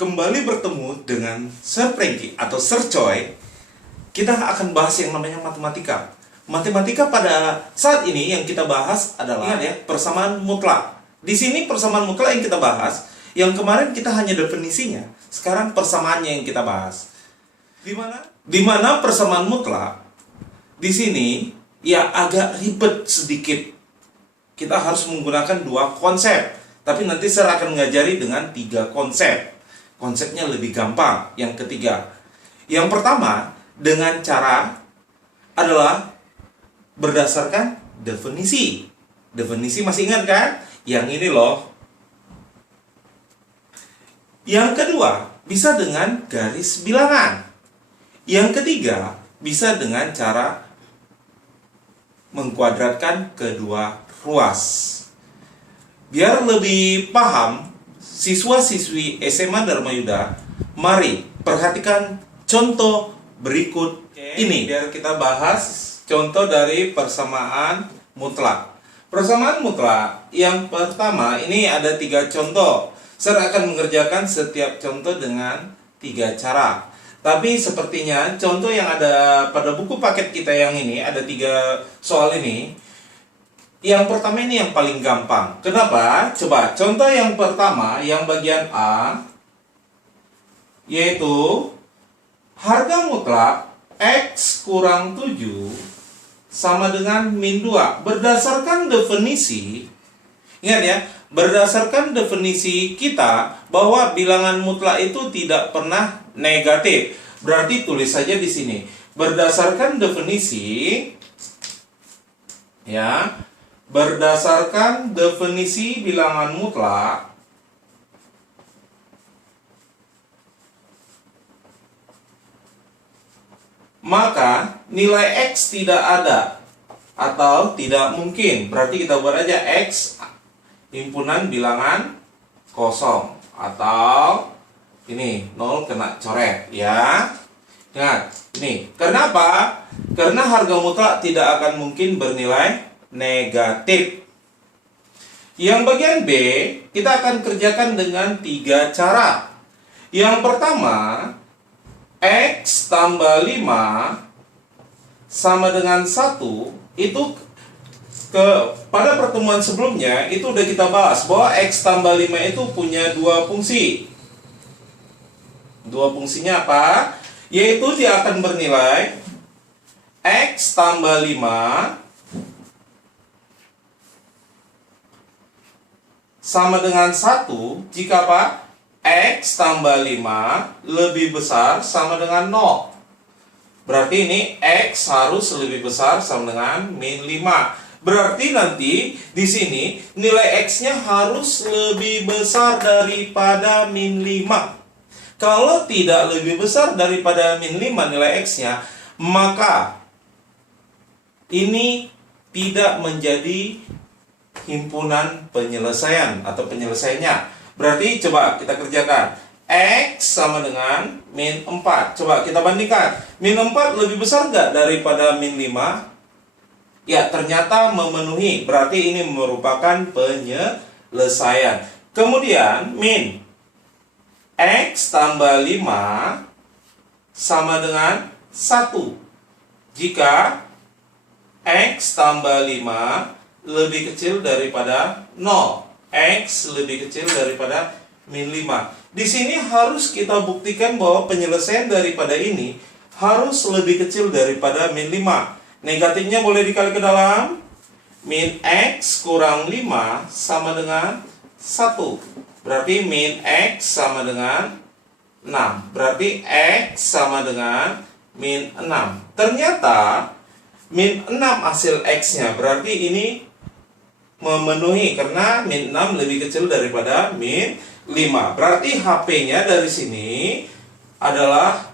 Kembali bertemu dengan Sir Franky atau Sir Choi. Kita akan bahas yang namanya matematika. Matematika pada saat ini yang kita bahas adalah persamaan mutlak. Di sini persamaan mutlak yang kita bahas. Yang kemarin kita hanya definisinya. Sekarang persamaannya yang kita bahas. Di mana persamaan mutlak di sini ya agak ribet sedikit. Kita harus menggunakan dua konsep. Tapi nanti saya akan mengajari dengan 3 konsep. Konsepnya lebih gampang. Yang ketiga, yang pertama dengan cara adalah berdasarkan definisi. Definisi masih ingat kan? Yang ini loh. Yang kedua bisa dengan garis bilangan. Yang ketiga bisa dengan cara mengkuadratkan kedua ruas. Biar lebih paham, siswa-siswi SMA Dharma Yuda, mari perhatikan contoh berikut ini. Biar kita bahas contoh dari persamaan mutlak. Persamaan mutlak yang pertama ini ada 3 contoh. Saya akan mengerjakan setiap contoh dengan 3 cara. Tapi sepertinya contoh yang ada pada buku paket kita yang ini ada 3 soal ini. Yang pertama ini yang paling gampang. Kenapa? Coba contoh yang pertama yang bagian A, yaitu harga mutlak X kurang 7 sama dengan min 2. Berdasarkan definisi, ingat ya, berdasarkan definisi kita bahwa bilangan mutlak itu tidak pernah negatif. Berarti tulis saja di sini. Berdasarkan definisi, ya, berdasarkan definisi bilangan mutlak, maka nilai X tidak ada atau tidak mungkin. Berarti kita buat aja X himpunan bilangan kosong atau ini 0 kena coret ya. Ingat, ini. Kenapa? Karena harga mutlak tidak akan mungkin bernilai negatif. Yang bagian B kita akan kerjakan dengan 3 cara. Yang pertama, X tambah 5 sama dengan 1 itu pada pertemuan sebelumnya itu udah kita bahas bahwa X tambah 5 itu punya 2 fungsi. 2 fungsinya apa? Yaitu dia akan bernilai X tambah 5 sama dengan 1 jika apa? X tambah 5 lebih besar sama dengan 0. Berarti ini X harus lebih besar sama dengan min 5. Berarti nanti di sini nilai X-nya harus lebih besar daripada min 5. Kalau tidak lebih besar daripada min 5 nilai X-nya, maka ini tidak menjadi himpunan penyelesaian atau penyelesaiannya. Berarti coba kita kerjakan. X sama dengan min 4. Coba kita bandingkan. Min 4 lebih besar nggak daripada min 5? Ya, ternyata memenuhi. Berarti ini merupakan penyelesaian. Kemudian min X tambah 5 sama dengan 1 jika X tambah 5 lebih kecil daripada 0. X lebih kecil daripada min 5. Di sini harus kita buktikan bahwa penyelesaian daripada ini harus lebih kecil daripada min 5. Negatifnya boleh dikali ke dalam. Min X kurang 5 sama dengan 1. Berarti min X sama dengan 6. Berarti X sama dengan min 6. Ternyata min 6 hasil X-nya. Berarti ini memenuhi karena min 6 lebih kecil daripada min 5. Berarti HP-nya dari sini adalah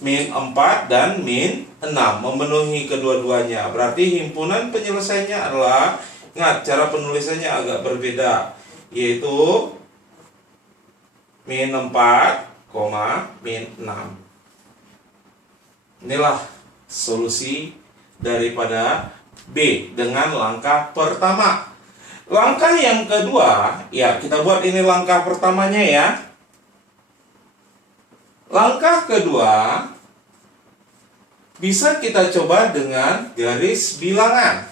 min 4 dan min 6. Memenuhi kedua-duanya. Berarti himpunan penyelesaiannya adalah, ingat cara penulisannya agak berbeda, yaitu min 4, min 6. Inilah solusi daripada B dengan langkah pertama. Langkah yang kedua, ya kita buat ini langkah pertamanya ya. Langkah kedua, bisa kita coba dengan garis bilangan.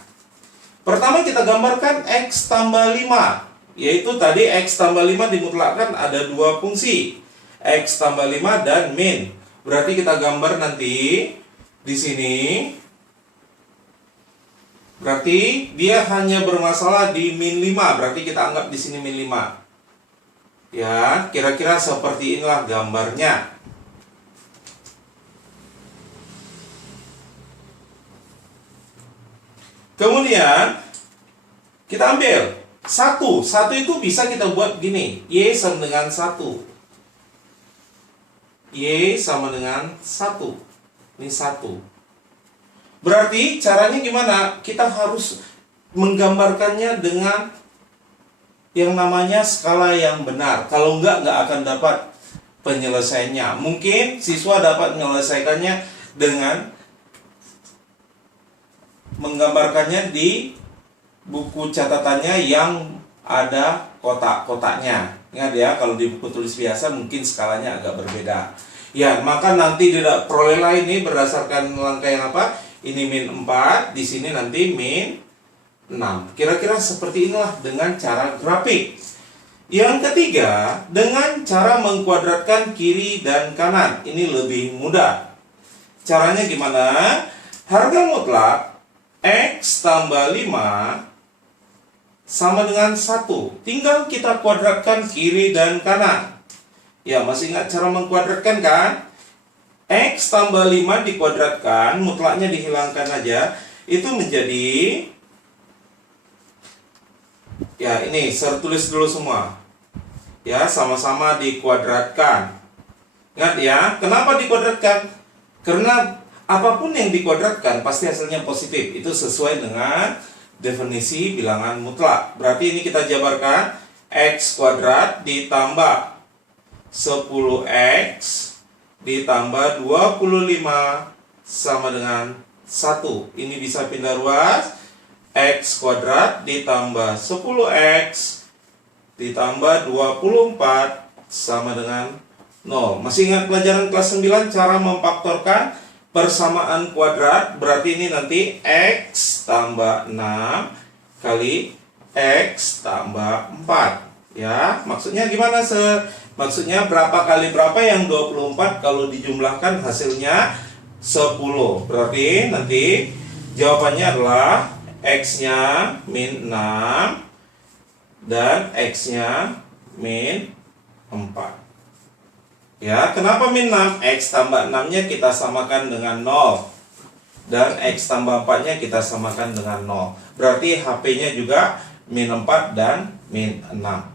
Pertama kita gambarkan X tambah 5, yaitu tadi X tambah 5 dimutlakkan ada dua fungsi, X tambah 5 dan min. Berarti kita gambar nanti di sini. Berarti dia hanya bermasalah di min 5, berarti kita anggap di sini min 5. Ya, kira-kira seperti inilah gambarnya. Kemudian kita ambil 1 itu bisa kita buat gini, Y sama dengan 1. Y sama dengan 1. Ini 1. Berarti caranya gimana? Kita harus menggambarkannya dengan yang namanya skala yang benar. Kalau nggak akan dapat penyelesaiannya. Mungkin siswa dapat menyelesaikannya dengan menggambarkannya di buku catatannya yang ada kotak-kotaknya. Ingat ya, kalau di buku tulis biasa mungkin skalanya agak berbeda. Ya, maka nanti tidak perolehlah ini berdasarkan langkah yang apa? Ini min 4, di sini nanti min 6. Kira-kira seperti inilah dengan cara grafik. Yang ketiga, dengan cara mengkuadratkan kiri dan kanan. Ini lebih mudah. Caranya gimana? Harga mutlak X tambah 5 sama dengan 1. Tinggal kita kuadratkan kiri dan kanan. Ya, masih ingat cara mengkuadratkan kan? X tambah 5 dikuadratkan, mutlaknya dihilangkan aja. Itu menjadi, ya ini, saya tulis dulu semua. Ya, sama-sama dikuadratkan. Ingat ya, kenapa dikuadratkan? Karena apapun yang dikuadratkan pasti hasilnya positif. Itu sesuai dengan definisi bilangan mutlak. Berarti ini kita jabarkan X kuadrat ditambah 10X ditambah 25 sama dengan 1. Ini bisa pindah ruas. X kuadrat ditambah 10X ditambah 24 sama dengan 0. Masih ingat pelajaran kelas 9 cara memfaktorkan persamaan kuadrat? Berarti ini nanti X tambah 6 kali X tambah 4. Ya, maksudnya gimana, maksudnya berapa kali berapa yang 24 kalau dijumlahkan hasilnya 10. Berarti nanti jawabannya adalah X-nya min 6 dan X-nya min 4. Ya, kenapa min 6? X tambah 6-nya kita samakan dengan 0. Dan X tambah 4-nya kita samakan dengan 0. Berarti HP-nya juga min 4 dan min 6.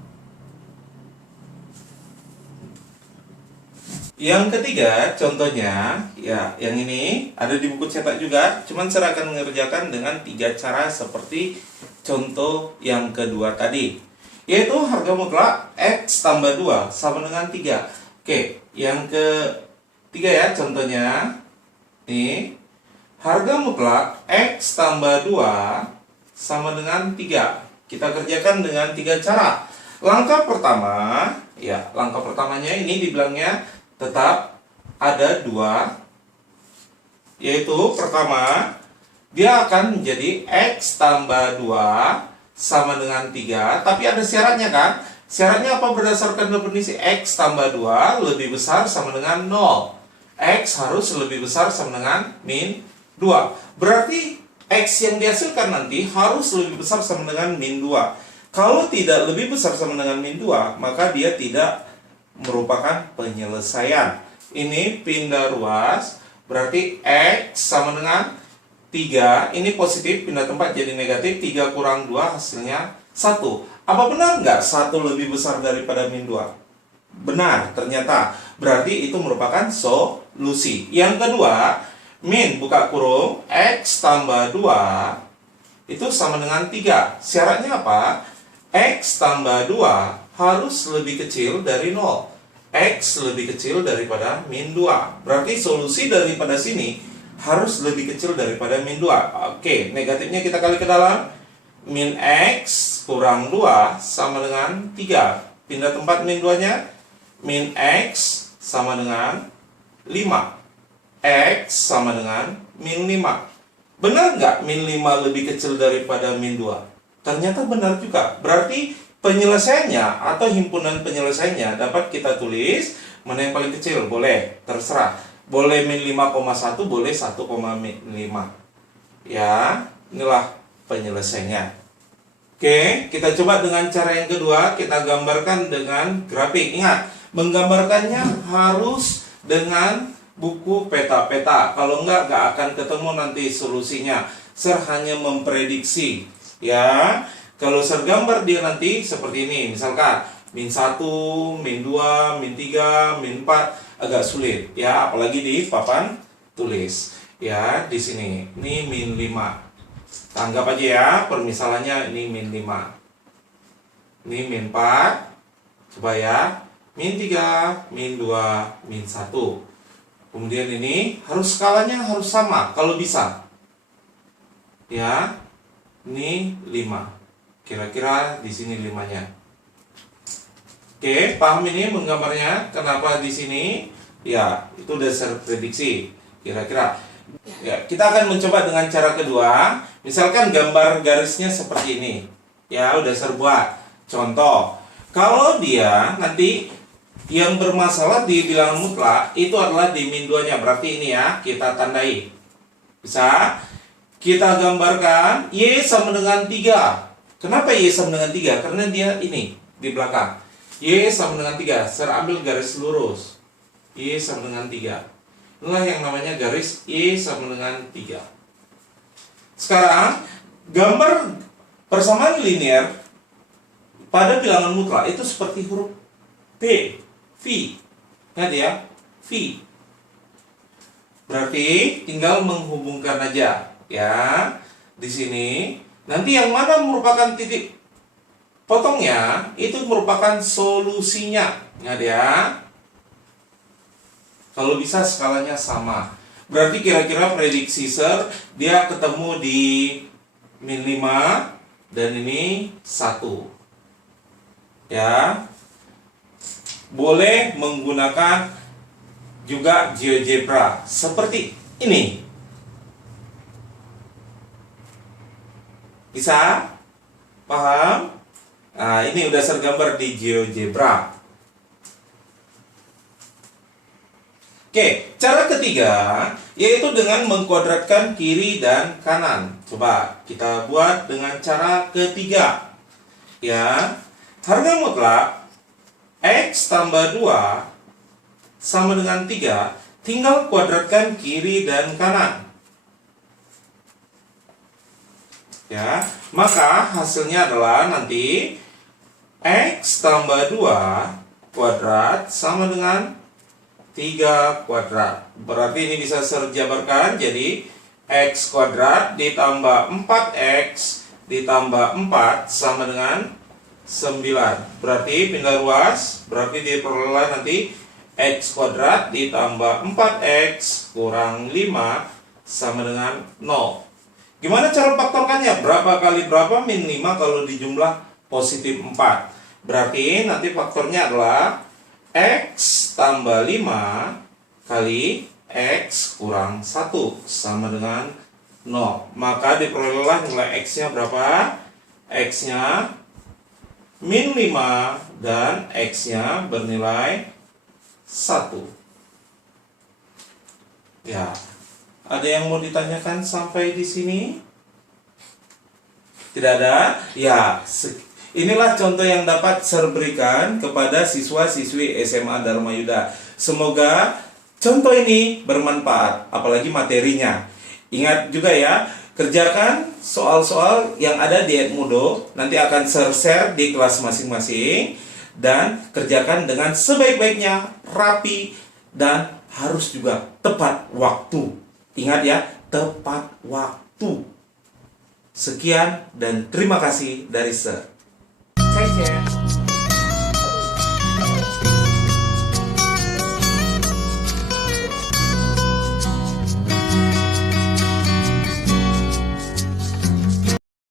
Yang ketiga, contohnya, ya, yang ini ada di buku cetak juga. Cuman saya akan mengerjakan dengan 3 cara seperti contoh yang kedua tadi. Yaitu harga mutlak X tambah 2 sama dengan 3. Oke, yang ketiga ya, contohnya. Nih, harga mutlak X tambah 2 sama dengan 3. Kita kerjakan dengan 3 cara. Langkah pertama, ya, langkah pertamanya ini dibilangnya tetap ada 2, yaitu pertama dia akan menjadi X tambah 2 sama dengan 3, tapi ada syaratnya kan? Syaratnya apa? Berdasarkan definisi X tambah 2 lebih besar sama dengan 0. X harus lebih besar sama dengan min 2. Berarti X yang dihasilkan nanti harus lebih besar sama dengan min 2. Kalau tidak lebih besar sama dengan min 2, maka dia tidak merupakan penyelesaian. Ini pindah ruas, berarti X sama dengan 3. Ini positif, pindah tempat jadi negatif. 3 kurang 2 hasilnya 1. Apa benar nggak 1 lebih besar daripada min 2? Benar, ternyata. Berarti itu merupakan solusi. Yang kedua, min buka kurung X tambah 2 itu sama dengan 3. Syaratnya apa? X tambah 2 harus lebih kecil dari 0. X lebih kecil daripada min 2. Berarti solusi daripada sini harus lebih kecil daripada min 2. Oke, negatifnya kita kali ke dalam. Min X kurang 2 sama dengan 3. Pindah tempat min 2-nya. Min X sama dengan 5. X sama dengan min 5. Benar nggak min 5 lebih kecil daripada min 2? Ternyata benar juga. Berarti penyelesaiannya atau himpunan penyelesaiannya dapat kita tulis mana yang paling kecil. Boleh, terserah. Boleh min 5,1, boleh 1,5. Ya, inilah penyelesaiannya. Oke, kita coba dengan cara yang kedua. Kita gambarkan dengan grafik. Ingat, menggambarkannya harus dengan buku peta-peta. Kalau enggak akan ketemu nanti solusinya. Ser hanya memprediksi. Ya, kalau ser gambar dia nanti seperti ini. Misalkan min 1, min 2, min 3, min 4 agak sulit. Ya, apalagi di papan tulis. Ya, di sini. Ini min 5. Anggap aja ya, permisalannya ini min 5. Ini min 4. Coba ya. Min 3, min 2, min 1. Kemudian ini harus skalanya harus sama kalau bisa. Ya. Ini 5. Kira-kira di sini 5-nya. Oke, paham ini menggambarnya? Kenapa di sini? Ya, itu dasar prediksi. Kira-kira. Ya, kita akan mencoba dengan cara kedua. Misalkan gambar garisnya seperti ini. Ya, udah saya buat. Contoh, kalau dia nanti yang bermasalah di bilangan mutlak itu adalah di min 2-nya. Berarti ini ya, kita tandai. Bisa kita gambarkan Y sama dengan 3. Kenapa Y sama dengan 3? Karena dia ini di belakang. Y sama dengan 3. Saya ambil garis lurus. Y sama dengan 3. Inilah yang namanya garis Y sama dengan 3. Sekarang, gambar persamaan linear pada bilangan mutlak itu seperti huruf P, V. Ingat ya, V. Berarti tinggal menghubungkan aja, ya. Di sini, nanti yang mana merupakan titik potongnya itu merupakan solusinya. Ingat ya. Kalau bisa skalanya sama. Berarti kira-kira prediksi ser dia ketemu di min 5 dan ini 1. Ya. Boleh menggunakan juga GeoGebra seperti ini. Bisa? Paham? Nah, ini udah tergambar di GeoGebra. Oke, cara ketiga yaitu dengan mengkuadratkan kiri dan kanan. Coba kita buat dengan cara ketiga. Ya, harga mutlak X tambah 2 sama dengan 3, tinggal kuadratkan kiri dan kanan. Ya, maka hasilnya adalah nanti X tambah 2 kuadrat sama dengan 3 kuadrat. Berarti ini bisa serjabarkan jadi X kuadrat ditambah 4X ditambah 4 sama dengan 9. Berarti pindah ruas, berarti diperoleh nanti X kuadrat ditambah 4X kurang 5 sama dengan 0. Gimana cara faktorkannya? Berapa kali berapa min 5 kalau dijumlah positif 4? Berarti nanti faktornya adalah X tambah 5 kali X kurang 1 sama dengan 0. Maka diperolehlah nilai X-nya berapa? X-nya min 5 dan X-nya bernilai 1. Ya, ada yang mau ditanyakan sampai di sini? Tidak ada? Ya, inilah contoh yang dapat saya berikan kepada siswa-siswi SMA Dharma Yuda. Semoga contoh ini bermanfaat, apalagi materinya. Ingat juga ya, kerjakan soal-soal yang ada di Edmodo. Nanti akan share di kelas masing-masing. Dan kerjakan dengan sebaik-baiknya, rapi, dan harus juga tepat waktu. Ingat ya, tepat waktu. Sekian dan terima kasih dari Sir. Take care.